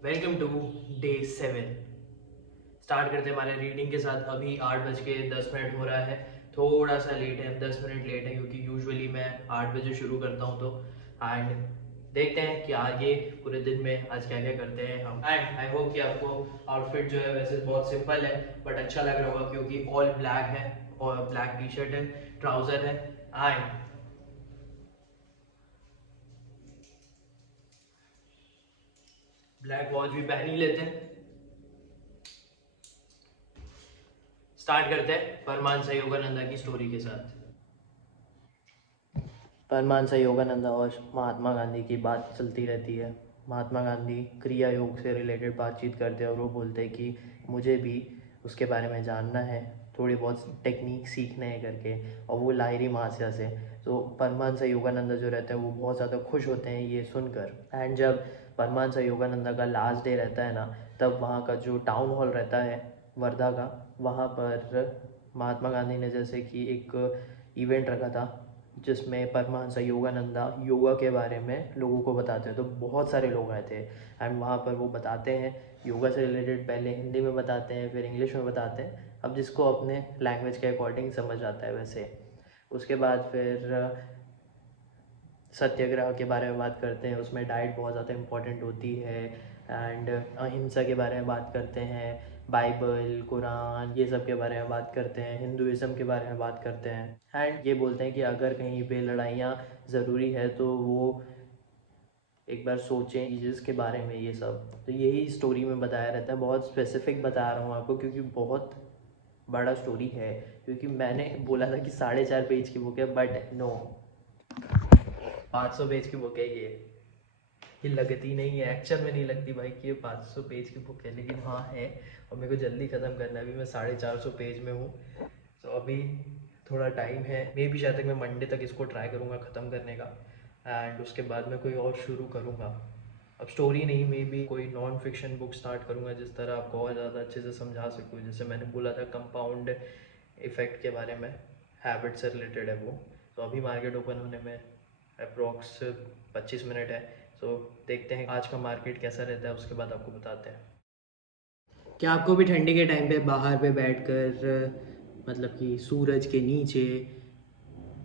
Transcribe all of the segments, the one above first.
Welcome to day 7। Start करते हैं हमारे रीडिंग के साथ। अभी 8 बज के 10 मिनट हो रहा है। थोड़ा सा लेट है, 10 मिनट लेट है, क्योंकि यूजुअली मैं 8 बजे शुरू करता हूँ। तो एंड देखते हैं कि आगे पूरे दिन में आज क्या क्या करते हैं हम। एंड आई होप कि आपको आउटफिट जो है वैसे बहुत सिंपल है बट अच्छा लग रहा होगा, क्योंकि ऑल ब्लैक है और ब्लैक टी शर्ट है, ट्राउजर है एंड ब्लैक वॉच भी पहन ही लेते हैं। स्टार्ट करते हैं परमांसा योगानंदा की स्टोरी के साथ। परमांसा योगानंदा और महात्मा गांधी की बात चलती रहती है। महात्मा गांधी क्रिया योग से रिलेटेड बातचीत करते हैं और वो बोलते हैं कि मुझे भी उसके बारे में जानना है, थोड़ी बहुत टेक्निक सीखने हैं करके। और वो लाहिरी महाशय से, तो परमांसा योगानंदा जो रहते हैं वो बहुत ज़्यादा खुश होते हैं ये सुनकर। एंड जब परमांसा योगानंदा का लास्ट डे रहता है ना, तब वहाँ का जो टाउन हॉल रहता है वर्धा का, वहाँ पर महात्मा गांधी ने जैसे कि एक इवेंट रखा था जिसमें परमहंस योगानंदा योगा के बारे में लोगों को बताते हैं। तो बहुत सारे लोग आए थे एंड वहाँ पर वो बताते हैं योगा से रिलेटेड। पहले हिंदी में बताते हैं, फिर इंग्लिश में बताते हैं, अब जिसको अपने लैंग्वेज के अकॉर्डिंग समझ आता है वैसे। उसके बाद फिर सत्याग्रह के बारे में बात करते हैं, उसमें डाइट बहुत ज़्यादा इम्पोर्टेंट होती है। एंड अहिंसा के बारे में बात करते हैं, बाइबल कुरान ये सब के बारे में बात करते हैं, हिंदुज़म के बारे में बात करते हैं। एंड ये बोलते हैं कि अगर कहीं पे लड़ाइयाँ ज़रूरी है तो वो एक बार सोचें जिसके बारे में ये सब। तो यही स्टोरी में बताया रहता है। बहुत स्पेसिफिक बता रहा हूँ आपको क्योंकि बहुत बड़ा स्टोरी है। क्योंकि मैंने बोला था कि 4.5 पेज की बुक है, बट नो, 500 पेज की बुक है ये लगती नहीं है, एक्चुअल में नहीं लगती भाई कि ये 500 पेज की बुक है, लेकिन हाँ है। और मेरे को जल्दी ख़त्म करना है, अभी मैं 450 पेज में हूँ। तो अभी थोड़ा टाइम है, मे भी शायद तक मैं मंडे तक इसको ट्राई करूँगा ख़त्म करने का। एंड उसके बाद मैं कोई और शुरू करूँगा। अब स्टोरी नहीं, मे भी कोई नॉन फिक्शन बुक स्टार्ट करूँगा जिस तरह आपको और ज़्यादा अच्छे से समझा सकूँ। जैसे मैंने बोला था कंपाउंड इफ़ेक्ट के बारे में, हैबिट से रिलेटेड है वो। तो अभी मार्केट ओपन होने में अप्रॉक्स 25 मिनट है। तो देखते हैं आज का मार्केट कैसा रहता है, उसके बाद आपको बताते हैं। क्या आपको भी ठंडी के टाइम पे बाहर पे बैठकर मतलब कि सूरज के नीचे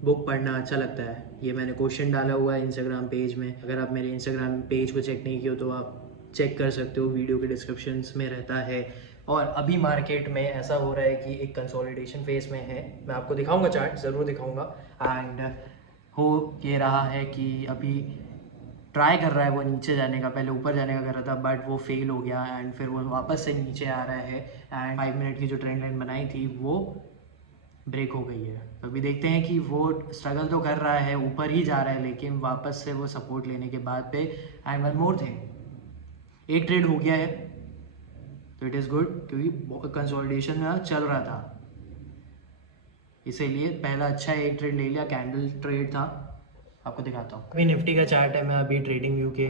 बुक पढ़ना अच्छा लगता है? ये मैंने क्वेश्चन डाला हुआ है इंस्टाग्राम पेज में। अगर आप मेरे इंस्टाग्राम पेज को चेक नहीं किया तो आप चेक कर सकते हो, वीडियो के डिस्क्रिप्शन में रहता है। और अभी मार्केट में ऐसा हो रहा है कि एक कंसोलिडेशन फेज में है। मैं आपको दिखाऊंगा, चार्ट ज़रूर दिखाऊंगा। एंड हो ये रहा है कि अभी ट्राई कर रहा है वो नीचे जाने का, पहले ऊपर जाने का कर रहा था बट वो फेल हो गया। एंड फिर वो वापस से नीचे आ रहा है। एंड 5 मिनट की जो ट्रेंड लाइन बनाई थी वो ब्रेक हो गई है। तो अभी देखते हैं कि वो स्ट्रगल तो कर रहा है, ऊपर ही जा रहा है, लेकिन वापस से वो सपोर्ट लेने के बाद पे। एंड वन मोर थिंग, एक ट्रेड हो गया है तो इट इज़ गुड, क्योंकि कंसोलिडेशन चल रहा था, इसीलिए पहला अच्छा एक ट्रेड ले लिया, कैंडल ट्रेड था। आपको दिखाता हूँ, अभी निफ्टी का चार्ट है, मैं अभी ट्रेडिंग व्यू के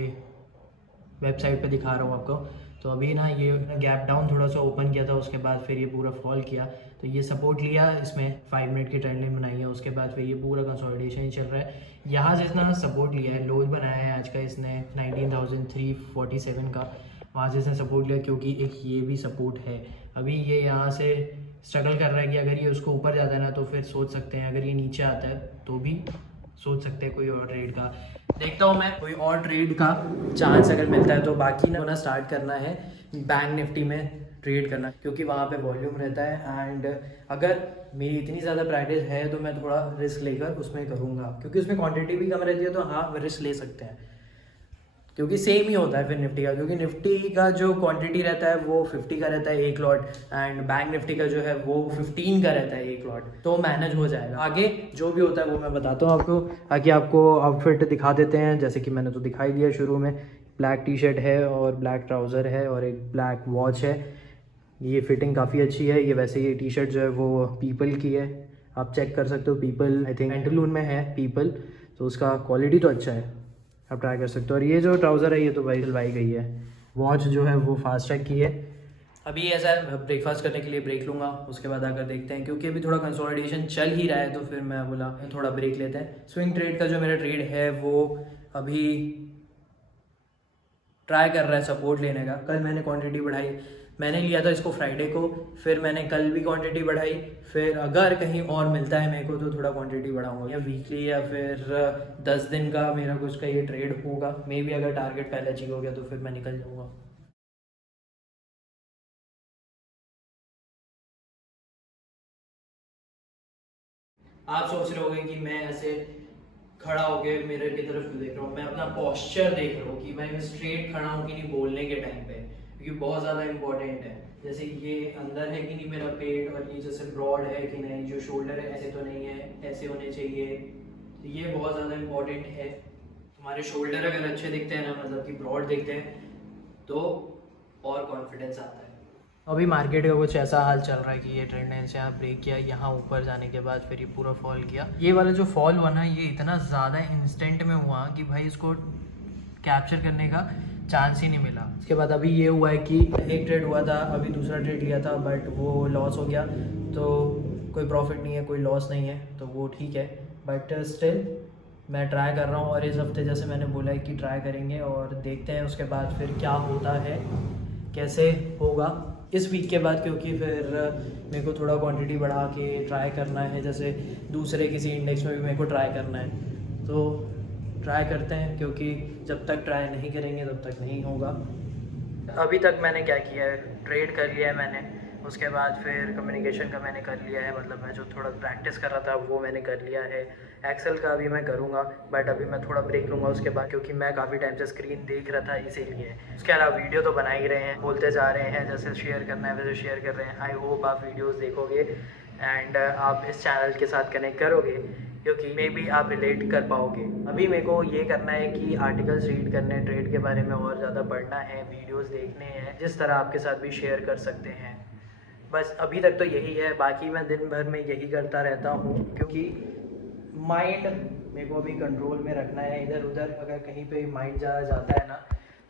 वेबसाइट पे दिखा रहा हूँ आपको। तो अभी ना ये गैप डाउन थोड़ा सा ओपन किया था, उसके बाद फिर ये पूरा फॉल किया। तो ये सपोर्ट लिया, इसमें 5 मिनट की ट्रेंड लाइन बनाई है, उसके बाद फिर ये पूरा कंसोलिडेशन ही चल रहा है। यहाँ से इसने सपोर्ट लिया है, लोज बनाया है आज का इसने 19,347 का। वहाँ से इसने सपोर्ट लिया क्योंकि एक ये भी सपोर्ट है। अभी ये यहाँ से स्ट्रगल कर रहा है कि अगर ये उसको ऊपर जाता है ना तो फिर सोच सकते हैं, अगर ये नीचे आता है तो भी सोच सकते हैं कोई और ट्रेड का। देखता हूँ मैं कोई और ट्रेड का चांस अगर मिलता है। तो बाकी ना स्टार्ट करना है बैंक निफ्टी में ट्रेड करना, क्योंकि वहाँ पे वॉल्यूम रहता है। एंड अगर मेरी इतनी ज़्यादा प्रैक्टिस है तो मैं थोड़ा रिस्क लेकर उसमें करूँगा, क्योंकि उसमें क्वांटिटी भी कम रहती है। तो हाँ, रिस्क ले सकते हैं, क्योंकि सेम ही होता है फिर निफ्टी का। क्योंकि निफ्टी का जो क्वांटिटी रहता है वो 50 का रहता है एक लॉट, एंड बैंक निफ्टी का जो है वो 15 का रहता है एक लॉट। तो मैनेज हो जाएगा। आगे जो भी होता है वो मैं बताता हूँ आपको। आगे आपको आउटफिट दिखा देते हैं, जैसे कि मैंने तो दिखाई दिया शुरू में। ब्लैक टी शर्ट है और ब्लैक ट्राउज़र है और एक ब्लैक वॉच है। ये फिटिंग काफ़ी अच्छी है। ये वैसे ये टी शर्ट जो है वो पीपल की है, आप चेक कर सकते हो। पीपल आई थिंक एंटलून में है पीपल, तो उसका क्वालिटी तो अच्छा है, आप ट्राई कर सकते हो। और ये जो ट्राउज़र है ये तो भाई सिलवाई गई है। वॉच जो है वो फास्ट ट्रैक की है। अभी ऐसा ब्रेकफास्ट करने के लिए ब्रेक लूँगा, उसके बाद आकर देखते हैं, क्योंकि अभी थोड़ा कंसोलिडेशन चल ही रहा है। तो फिर मैं बोला थोड़ा ब्रेक लेते हैं। स्विंग ट्रेड का जो मेरा ट्रेड है वो अभी ट्राई कर रहा है सपोर्ट लेने का। कल मैंने क्वांटिटी बढ़ाई, मैंने लिया था इसको फ्राइडे को, फिर मैंने कल भी क्वांटिटी बढ़ाई, फिर अगर कहीं और मिलता है मेरे को तो थोड़ा क्वांटिटी बढ़ाऊंगा, या वीकली या फिर 10 दिन का मेरा कुछ का ये ट्रेड होगा। मे बी अगर टारगेट पहले अचीव हो गया तो फिर मैं निकल जाऊँगा। आप सोच रहे होंगे कि मैं ऐसे खड़ा होकर मिरर की तरफ क्यों देख रहा हूँ, मैं अपना पोस्चर देख रहा हूँ कि मैं स्ट्रेट खड़ा हूँ कि नहीं बोलने के टाइम पे, क्योंकि बहुत ज़्यादा इंपॉर्टेंट है। जैसे ये अंदर है कि नहीं मेरा पेट, और ये जैसे ब्रॉड है कि नहीं, जो शोल्डर है ऐसे तो नहीं है, ऐसे होने चाहिए। तो ये बहुत ज़्यादा इंपॉर्टेंट है। तुम्हारे शोल्डर अगर अच्छे दिखते हैं ना, मतलब कि ब्रॉड दिखते हैं, तो और कॉन्फिडेंस आता है। अभी मार्केट का कुछ ऐसा हाल चल रहा है कि ये ट्रेंड लाइन से यहाँ ब्रेक किया, यहाँ ऊपर जाने के बाद फिर ये पूरा फॉल किया। ये वाला जो फॉल हुआ ना, ये इतना ज़्यादा इंस्टेंट में हुआ कि भाई इसको कैप्चर करने का चांस ही नहीं मिला। उसके बाद अभी ये हुआ है कि एक ट्रेड हुआ था, अभी दूसरा ट्रेड लिया था, बट वो लॉस हो गया। तो कोई प्रॉफिट नहीं है, कोई लॉस नहीं है, तो वो ठीक है। बट स्टिल मैं ट्राई कर रहा हूँ, और इस हफ्ते जैसे मैंने बोला है कि ट्राई करेंगे और देखते हैं उसके बाद फिर क्या होता है, कैसे होगा इस वीक के बाद। क्योंकि फिर मेरे को थोड़ा क्वांटिटी बढ़ा के ट्राई करना है, जैसे दूसरे किसी इंडेक्स में भी मेरे को ट्राई करना है, तो ट्राई करते हैं, क्योंकि जब तक ट्राई नहीं करेंगे तब तक नहीं होगा। अभी तक मैंने क्या किया है, ट्रेड कर लिया है मैंने, उसके बाद फिर कम्युनिकेशन का मैंने कर लिया है, मतलब मैं जो थोड़ा प्रैक्टिस कर रहा था वो मैंने कर लिया है। एक्सेल का अभी मैं करूँगा, बट अभी मैं थोड़ा ब्रेक लूँगा उसके बाद, क्योंकि मैं काफ़ी टाइम से स्क्रीन देख रहा था इसीलिए। उसके अलावा वीडियो तो बना ही रहे हैं, बोलते जा रहे हैं, जैसे शेयर करना है वैसे शेयर कर रहे हैं। आई होप आप वीडियोज़ देखोगे एंड आप इस चैनल के साथ कनेक्ट करोगे, क्योंकि मे बी आप रिलेट कर पाओगे। अभी मेरे को ये करना है कि आर्टिकल्स रीड करने, ट्रेड के बारे में और ज़्यादा पढ़ना है, वीडियोस देखने हैं, जिस तरह आपके साथ भी शेयर कर सकते हैं। बस अभी तक तो यही है, बाकी मैं दिन भर में यही करता रहता हूँ, क्योंकि माइंड मेरे को अभी कंट्रोल में रखना है। इधर उधर अगर कहीं पे माइंड ज़्यादा जाता है ना,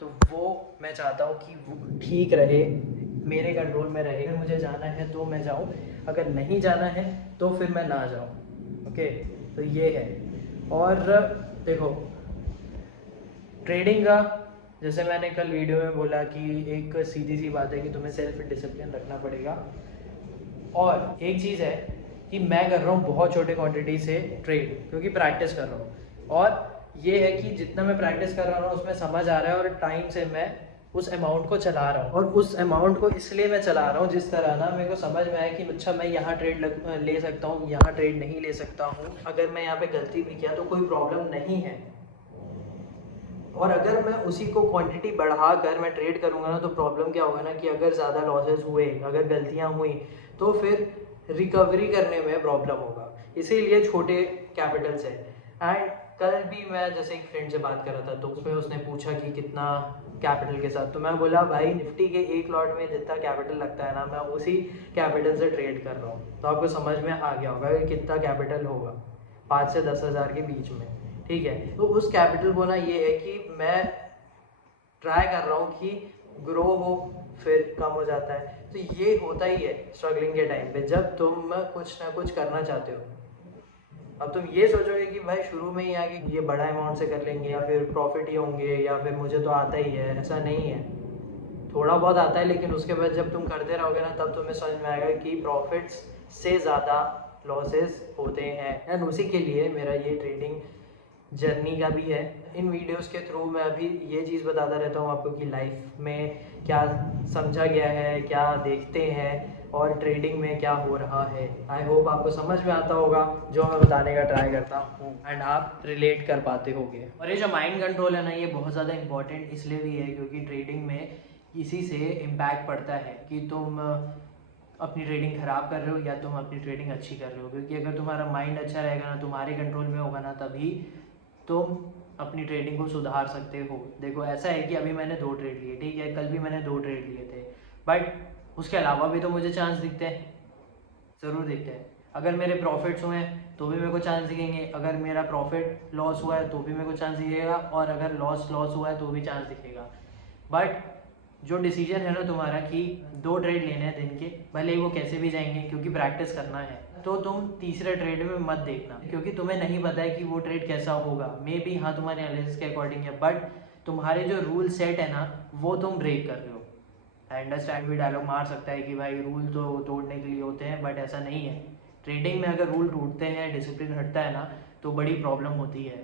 तो वो मैं चाहता हूँ कि वो ठीक रहे, मेरे कंट्रोल में रहे। अगर मुझे जाना है तो मैं जाऊँ, अगर नहीं जाना है तो फिर मैं ना जाऊँ। ओके, तो ये है। और देखो, ट्रेडिंग का जैसे मैंने कल वीडियो में बोला कि एक सीधी सी बात है कि तुम्हें सेल्फ डिसिप्लिन रखना पड़ेगा। और एक चीज़ है कि मैं कर रहा हूँ बहुत छोटे क्वांटिटी से ट्रेड, क्योंकि प्रैक्टिस कर रहा हूँ, और ये है कि जितना मैं प्रैक्टिस कर रहा हूँ उसमें समझ आ रहा है, और टाइम से मैं उस अमाउंट को चला रहा हूँ। और उस अमाउंट को इसलिए मैं चला रहा हूँ जिस तरह ना मेरे को समझ में आया कि अच्छा मैं यहाँ ट्रेड ले सकता हूँ, यहाँ ट्रेड नहीं ले सकता हूँ। अगर मैं यहाँ पे गलती भी किया तो कोई प्रॉब्लम नहीं है। और अगर मैं उसी को क्वांटिटी बढ़ा कर मैं ट्रेड करूँगा ना, तो प्रॉब्लम क्या होगा ना कि अगर ज़्यादा लॉसेस हुए, अगर गलतियाँ हुई, तो फिर रिकवरी करने में प्रॉब्लम होगा। इसीलिए छोटे कैपिटल्स है। एंड कल भी मैं जैसे एक फ्रेंड से बात कर रहा था, तो उसमें उसने पूछा कि कितना कैपिटल के साथ, तो मैं बोला भाई निफ्टी के एक लॉट में जितना कैपिटल लगता है ना, मैं उसी कैपिटल से ट्रेड कर रहा हूँ। तो आपको समझ में आ गया होगा कि कितना कैपिटल होगा, 5 से 10 हज़ार के बीच में। ठीक है, तो उस कैपिटल को ना ये है कि मैं ट्राई कर रहा हूँ कि ग्रो हो, फिर कम हो जाता है। तो ये होता ही है स्ट्रगलिंग के टाइम पे, जब तुम कुछ ना कुछ करना चाहते हो। अब तुम ये सोचोगे कि भाई शुरू में ही आगे ये बड़ा अमाउंट से कर लेंगे, या फिर प्रॉफिट ही होंगे, या फिर मुझे तो आता ही है, ऐसा नहीं है। थोड़ा बहुत आता है, लेकिन उसके बाद जब तुम करते रहोगे ना, तब तुम्हें समझ में आएगा कि प्रॉफिट्स से ज़्यादा लॉसेस होते हैं। एंड उसी के लिए मेरा ये ट्रेडिंग जर्नी का भी है। इन वीडियोस के थ्रू मैं अभी ये चीज़ बताता रहता हूँ आपको कि लाइफ में क्या समझा गया है, क्या देखते हैं, और ट्रेडिंग में क्या हो रहा है। आई होप आपको समझ में आता होगा जो मैं बताने का ट्राई करता हूँ, एंड आप रिलेट कर पाते होगे। और ये जो माइंड कंट्रोल है ना, ये बहुत ज़्यादा इंपॉर्टेंट इसलिए भी है क्योंकि ट्रेडिंग में इसी से इम्पैक्ट पड़ता है कि तुम अपनी ट्रेडिंग ख़राब कर रहे हो या तुम अपनी ट्रेडिंग अच्छी कर रहे हो। क्योंकि अगर तुम्हारा माइंड अच्छा रहेगा ना, तुम्हारे कंट्रोल में होगा ना, तभी तुम अपनी ट्रेडिंग को सुधार सकते हो। देखो ऐसा है कि अभी मैंने 2 ट्रेड लिए, ठीक है, कल भी मैंने 2 ट्रेड लिए थे, बट उसके अलावा भी तो मुझे चांस दिखते हैं, ज़रूर दिखते हैं। अगर मेरे प्रॉफिट्स हुए हैं तो भी मेरे को चांस दिखेंगे, अगर मेरा प्रॉफिट लॉस हुआ है तो भी मेरे को चांस दिखेगा, और अगर लॉस हुआ है तो भी चांस दिखेगा। बट जो डिसीजन है ना तुम्हारा कि 2 ट्रेड लेने हैं दिन के, भले ही वो कैसे भी जाएंगे, क्योंकि प्रैक्टिस करना है, तो तुम तीसरे ट्रेड में मत देखना, क्योंकि तुम्हें नहीं पता है कि वो ट्रेड कैसा होगा। मे बी हाँ तुम्हारे एनालिसिस के अकॉर्डिंग है, बट तुम्हारे जो रूल सेट है ना वो तुम ब्रेक कर रहे हो। आई अंडरस्टैंड, भी डायलॉग मार सकता है कि भाई रूल तो तोड़ने के लिए होते हैं, बट ऐसा नहीं है। ट्रेडिंग में अगर रूल टूटते हैं, डिसिप्लिन हटता है ना, तो बड़ी प्रॉब्लम होती है।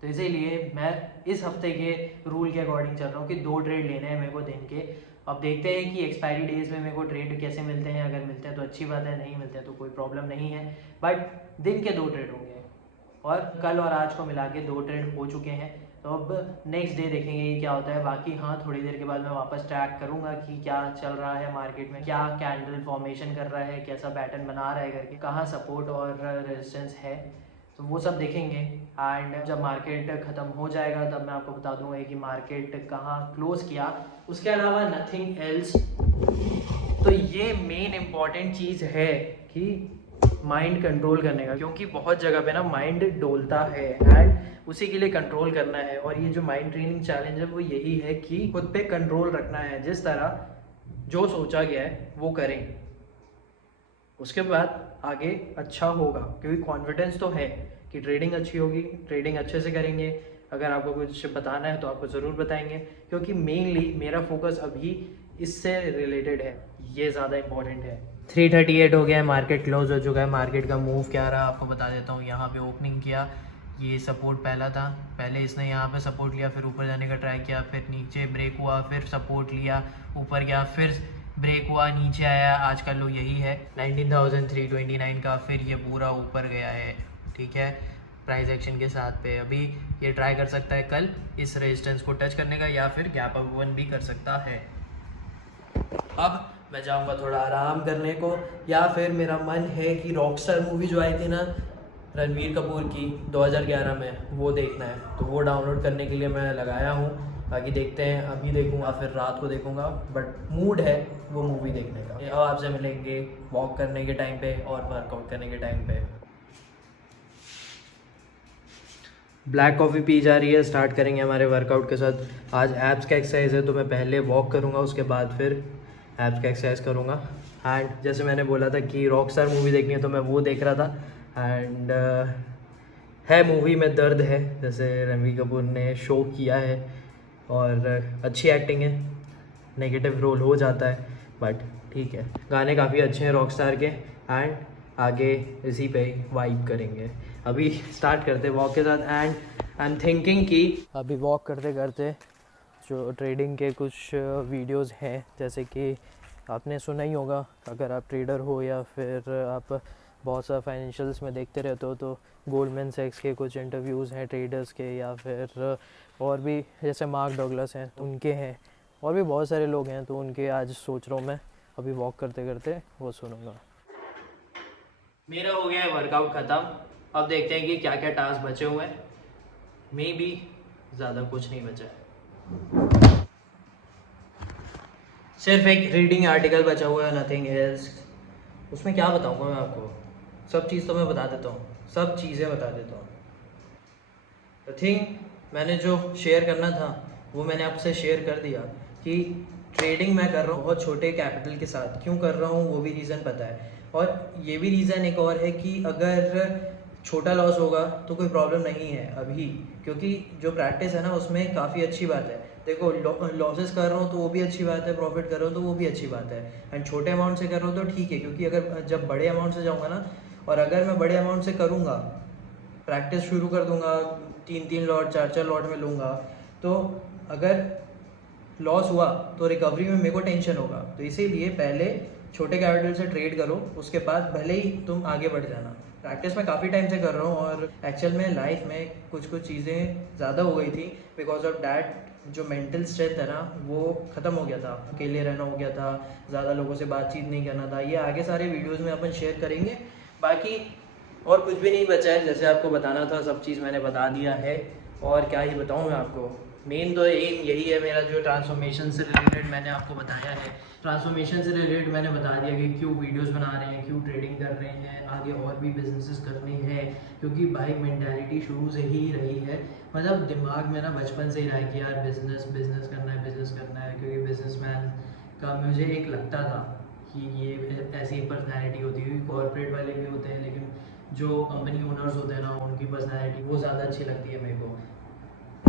तो इसीलिए मैं इस हफ्ते के रूल के अकॉर्डिंग चल रहा हूँ कि 2 ट्रेड लेने हैं मेरे को दिन के। अब देखते हैं कि एक्सपायरी डेज में मेरे को ट्रेड कैसे मिलते हैं। अगर मिलते हैं तो अच्छी बात है, नहीं मिलते हैं तो कोई प्रॉब्लम नहीं है, बट दिन के 2 ट्रेड होंगे। और कल और आज को मिला के 2 ट्रेड हो चुके हैं, तो अब नेक्स्ट डे देखेंगे कि क्या होता है। बाकी हाँ, थोड़ी देर के बाद मैं वापस ट्रैक करूँगा कि क्या चल रहा है मार्केट में, क्या कैंडल फॉर्मेशन कर रहा है, कैसा पैटर्न बना रहा है करके, कहाँ सपोर्ट और रेजिस्टेंस है, तो वो सब देखेंगे। एंड जब मार्केट ख़त्म हो जाएगा तब मैं आपको बता दूंगा कि मार्केट कहाँ क्लोज किया। उसके अलावा नथिंग एल्स। तो ये मेन इम्पॉर्टेंट चीज़ है कि माइंड कंट्रोल करने का, क्योंकि बहुत जगह पे ना माइंड डोलता है एंड उसी के लिए कंट्रोल करना है। और ये जो माइंड ट्रेनिंग चैलेंज है वो यही है कि खुद पे कंट्रोल रखना है। जिस तरह जो सोचा गया है वो करें, उसके बाद आगे अच्छा होगा, क्योंकि कॉन्फिडेंस तो है कि ट्रेडिंग अच्छी होगी, ट्रेडिंग अच्छे से करेंगे। अगर आपको कुछ बताना है तो आपको ज़रूर बताएंगे, क्योंकि मेनली मेरा फोकस अभी इससे रिलेटेड है, ये ज़्यादा इम्पॉर्टेंट है। 338 हो गया है, मार्केट क्लोज हो चुका है। मार्केट का मूव क्या रहा आपको बता देता हूँ। यहाँ पे ओपनिंग किया, ये सपोर्ट पहला था, पहले इसने यहाँ पे सपोर्ट लिया, फिर ऊपर जाने का ट्राई किया, फिर नीचे ब्रेक हुआ, फिर सपोर्ट लिया, ऊपर गया, फिर ब्रेक हुआ, नीचे आया। आज का लो यही है 19,329 का, फिर ये पूरा ऊपर गया है, ठीक है, प्राइस एक्शन के साथ पे। अभी ये ट्राई कर सकता है कल इस रेजिस्टेंस को टच करने का, या फिर गैप अप वन भी कर सकता है। अब मैं जाऊंगा थोड़ा आराम करने को, या फिर मेरा मन है कि रॉकस्टार मूवी जो आई थी ना रणवीर कपूर की 2011 में, वो देखना है, तो वो डाउनलोड करने के लिए मैं लगाया हूँ। बाकी देखते हैं, अभी देखूँगा फिर रात को देखूँगा, बट मूड है वो मूवी देखने का। अब आपसे मिलेंगे वॉक करने के टाइम पे और वर्कआउट करने के टाइम पे। ब्लैक कॉफ़ी पी जा रही है, स्टार्ट करेंगे हमारे वर्कआउट के साथ। आज एब्स का एक्सरसाइज है, तो मैं पहले वॉक करूँगा, उसके बाद फिर एब्स का एक्सरसाइज करूँगा। एंड जैसे मैंने बोला था कि रॉकस्टार मूवी देखनी है, तो मैं वो देख रहा था। एंड है मूवी में दर्द है, जैसे रणवीर कपूर ने शो किया है, और अच्छी एक्टिंग है, नेगेटिव रोल हो जाता है, बट ठीक है। गाने काफ़ी अच्छे हैं रॉकस्टार के, एंड आगे इसी पे वाइब करेंगे। अभी स्टार्ट करते वॉक के साथ। एंड आई एम थिंकिंग कि अभी वॉक करते करते जो ट्रेडिंग के कुछ वीडियोस हैं, जैसे कि आपने सुना ही होगा, अगर आप ट्रेडर हो या फिर आप बहुत सारा फाइनेंशियल्स में देखते रहते हो, तो गोल्डमैन सैक्स के कुछ इंटरव्यूज़ हैं ट्रेडर्स के, या फिर और भी जैसे मार्क डगलस हैं तो उनके हैं, और भी बहुत सारे लोग हैं, तो उनके आज सोच रहा हूँ मैं अभी वॉक करते करते वो सुनूँगा। मेरा हो गया है वर्कआउट ख़त्म। अब देखते हैं कि क्या क्या टास्क बचे हुए हैं। मे बी ज़्यादा कुछ नहीं बचा है, सिर्फ एक रीडिंग आर्टिकल बचा हुआ है, नथिंग एल्स। उसमें क्या बताऊँगा मैं आपको, सब चीज़ तो मैं बता देता हूँ, सब चीज़ें बता देता हूँ। द थिंग मैंने जो शेयर करना था वो मैंने आपसे शेयर कर दिया कि ट्रेडिंग मैं कर रहा हूँ बहुत छोटे कैपिटल के साथ। क्यों कर रहा हूँ वो भी रीज़न पता है, और ये भी रीज़न एक और है कि अगर छोटा लॉस होगा तो कोई प्रॉब्लम नहीं है अभी, क्योंकि जो प्रैक्टिस है ना उसमें काफ़ी अच्छी बात है। देखो लॉसेस कर रहा हूँ तो वो भी अच्छी बात है, प्रॉफिट कर रहा हूँ तो वो भी अच्छी बात है। एंड छोटे अमाउंट से कर रहा हूँ तो ठीक है, क्योंकि अगर जब बड़े अमाउंट से जाऊँगा ना, और अगर मैं बड़े अमाउंट से करूँगा, प्रैक्टिस शुरू कर दूंगा, 3-3 लॉट 4-4 लॉट में लूँगा, तो अगर लॉस हुआ तो रिकवरी में मेरे को टेंशन होगा। तो इसीलिए पहले छोटे कैपिटल से ट्रेड करो, उसके बाद भले ही तुम आगे बढ़ जाना। प्रैक्टिस मैं काफ़ी टाइम से कर रहा हूँ, और एक्चुअल में लाइफ में कुछ कुछ चीज़ें ज़्यादा हो गई थी बिकॉज ऑफ डैट। जो मेंटल स्ट्रेंथ है ना वो ख़त्म हो गया था, अकेले रहना हो गया था, ज़्यादा लोगों से बातचीत नहीं करना था। ये आगे सारे वीडियोज़ में अपन शेयर करेंगे। बाकी और कुछ भी नहीं बचा है, जैसे आपको बताना था सब चीज़ मैंने बता दिया है। और क्या ही बताऊँ मैं आपको, मेन तो एम यही है मेरा, जो ट्रांसफॉर्मेशन से रिलेटेड मैंने आपको बताया है। ट्रांसफॉर्मेशन से रिलेटेड मैंने बता दिया कि क्यों वीडियोस बना रहे हैं, क्यों ट्रेडिंग कर रहे हैं, आगे और भी बिजनेसेस करने हैं, क्योंकि भाई मेंटालिटी शुरू से ही रही है, मतलब दिमाग में ना बचपन से ही रहा है कि यार बिज़नेस बिज़नेस करना है, बिज़नेस करना है। क्योंकि बिजनेसमैन का मुझे एक लगता था कि ये ऐसी पर्सनैलिटी होती है, कॉर्पोरेट वाले भी होते हैं, लेकिन जो कंपनी ओनर्स होते हैं ना उनकी पर्सनैलिटी वो ज़्यादा अच्छी लगती है मेरे को।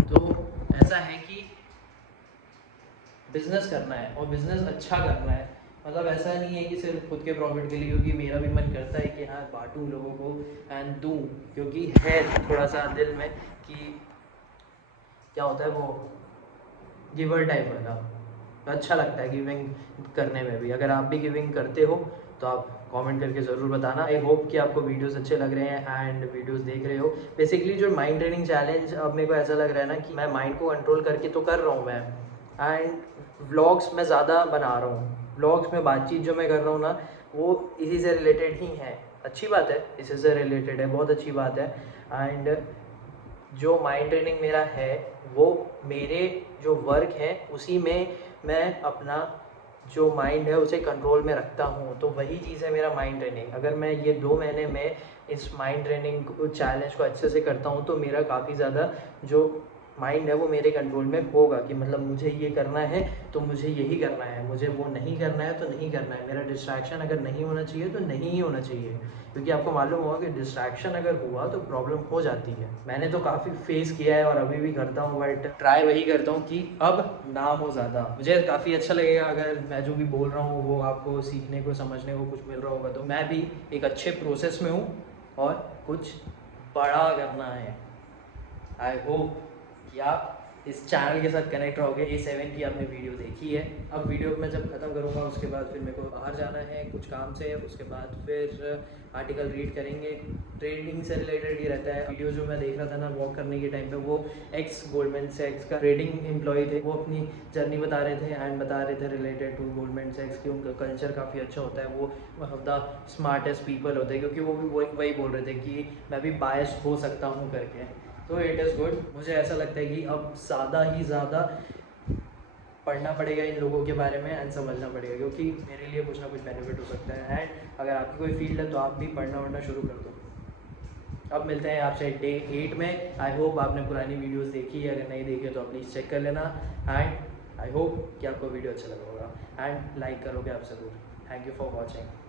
तो ऐसा है कि बिज़नेस करना है और बिज़नेस अच्छा करना है, मतलब ऐसा नहीं है कि सिर्फ खुद के प्रॉफिट के लिए, क्योंकि मेरा भी मन करता है कि हाँ बांटूँ लोगों को एंड दूँ, क्योंकि है थोड़ा सा दिल में कि क्या होता है वो गिवर टाइप वाला, तो अच्छा लगता है गिविंग करने में भी। अगर आप भी गिविंग करते हो तो आप कमेंट करके ज़रूर बताना। आई होप कि आपको वीडियोस अच्छे लग रहे हैं एंड वीडियोस देख रहे हो। बेसिकली जो माइंड ट्रेनिंग चैलेंज, अब मेरे को ऐसा लग रहा है ना कि मैं माइंड को कंट्रोल करके तो कर रहा हूँ मैं, एंड व्लॉग्स मैं ज़्यादा बना रहा हूँ। व्लॉग्स में बातचीत जो मैं कर रहा हूँ ना, वो इसी से रिलेटेड ही है। अच्छी बात है, इसी से रिलेटेड है, बहुत अच्छी बात है। एंड जो माइंड ट्रेनिंग मेरा है वो मेरे जो वर्क है उसी में मैं अपना जो माइंड है उसे कंट्रोल में रखता हूँ, तो वही चीज़ है मेरा माइंड ट्रेनिंग। अगर मैं ये 2 महीने में इस माइंड ट्रेनिंग चैलेंज को अच्छे से करता हूँ तो मेरा काफ़ी ज़्यादा जो माइंड है वो मेरे कंट्रोल में होगा कि मतलब मुझे ये करना है तो मुझे यही करना है, मुझे वो नहीं करना है तो नहीं करना है। मेरा डिस्ट्रैक्शन अगर नहीं होना चाहिए तो नहीं ही होना चाहिए, क्योंकि आपको मालूम होगा कि डिस्ट्रैक्शन अगर हुआ तो प्रॉब्लम हो जाती है। मैंने तो काफ़ी फेस किया है और अभी भी करता हूँ, बट ट्राई वही करता हूँ कि अब ना हो ज़्यादा। मुझे काफ़ी अच्छा लगेगा अगर मैं जो भी बोल रहा हूँ वो आपको सीखने को, समझने को कुछ मिल रहा होगा, तो मैं भी एक अच्छे प्रोसेस में हूँ और कुछ बड़ा करना है। आई होप कि आप इस चैनल के साथ कनेक्ट रहोगे। A7 की आपने वीडियो देखी है, अब वीडियो मैं जब ख़त्म करूँगा उसके बाद फिर मेरे को बाहर जाना है कुछ काम से, उसके बाद फिर आर्टिकल रीड करेंगे। ट्रेडिंग से रिलेटेड ही रहता है। वीडियो जो मैं देख रहा था ना वॉक करने के टाइम पे, वो एक्स गोल्डमैन सैक्स का ट्रेडिंग एम्प्लॉय थे, वो अपनी जर्नी बता रहे थे एंड बता रहे थे रिलेटेड टू गोल्डमैन सैक्स की उनका कल्चर काफ़ी अच्छा होता है, वो one of the smartest people होते हैं, क्योंकि वो भी वही बोल रहे थे कि मैं भी बायस्ड हो सकता हूँ करके। तो इट इज़ गुड। मुझे ऐसा लगता है कि अब ज़्यादा पढ़ना पड़ेगा इन लोगों के बारे में एंड समझना पड़ेगा, क्योंकि मेरे लिए कुछ ना कुछ बेनिफिट हो सकता है। एंड अगर आपकी कोई फील्ड है तो आप भी पढ़ना शुरू कर दो। अब मिलते हैं आपसे डे 8 में। आई होप आपने पुरानी वीडियोस देखी है, अगर नहीं देखी है तो प्लीज़ चेक कर लेना। एंड आई होप कि आपको वीडियो अच्छा लगा होगा एंड लाइक करोगे आप ज़रूर। Thank you for watching.